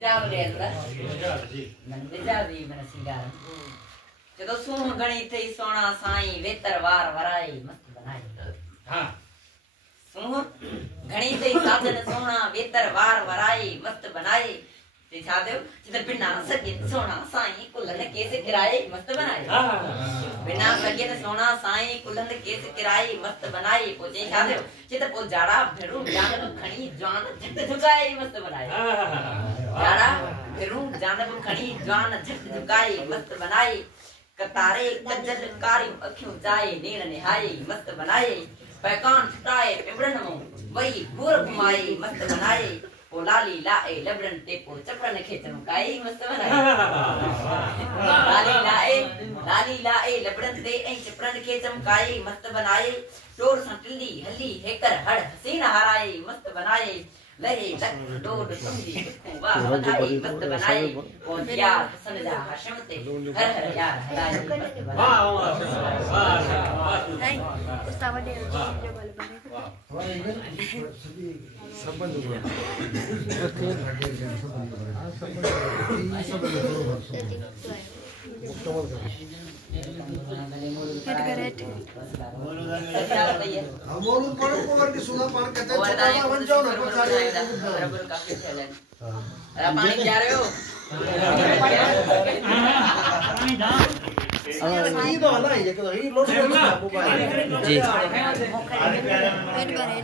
जदों सूह गणी थई सोना साईं वेतर वार वराई मस्त बनाई। हां सूह गणी थई साजन सोना वेतर वार वराई मस्त बनाई। ते छा देव जिते बिना सके सोना साईं कुलन केस किराए मस्त बनाई। बिना सके सोना साईं कुलन केस किराए मस्त बनाई। पो जे छा देव जिते पो जाड़ा भेरू जानब खणी जान झट झुकाई मस्त बनाई। जाड़ा भेरू जानब खणी जान झट झुकाई मस्त बनाई। कतारे कजल कारी अखियों जाए नीर निहाई मस्त बनाई। पैकान छटाए पिबड़न मो वही घूर घुमाई मस्त बनाई। ओ लाली लाए लबड़न ते पो चपड़न खे चमकाई मस्त बनाई। लाली लाए लबड़न ते ऐं चपड़न खे चमकाई मस्त बनाई। टोर सां टिल्ली हली हेकर हड़ हसीन हाराई मस्त बनाई। लहे लख डोड तुंदी वाह बनाई मस्त बनाई। ओ यार हसन जा हशम ते हर हर यार हदाई मस्त बनाई। वाह वाह उस्ताद वडे जो बोल बने संबंध हुआ मोरू पर कोवर की सुना पान कहते हैं छोटा बन जाओ ना पछाड़ी बराबर काफी चले। अरे पानी जा रहे हो ये तो वाला है ये तो ही लोड जी वेट करे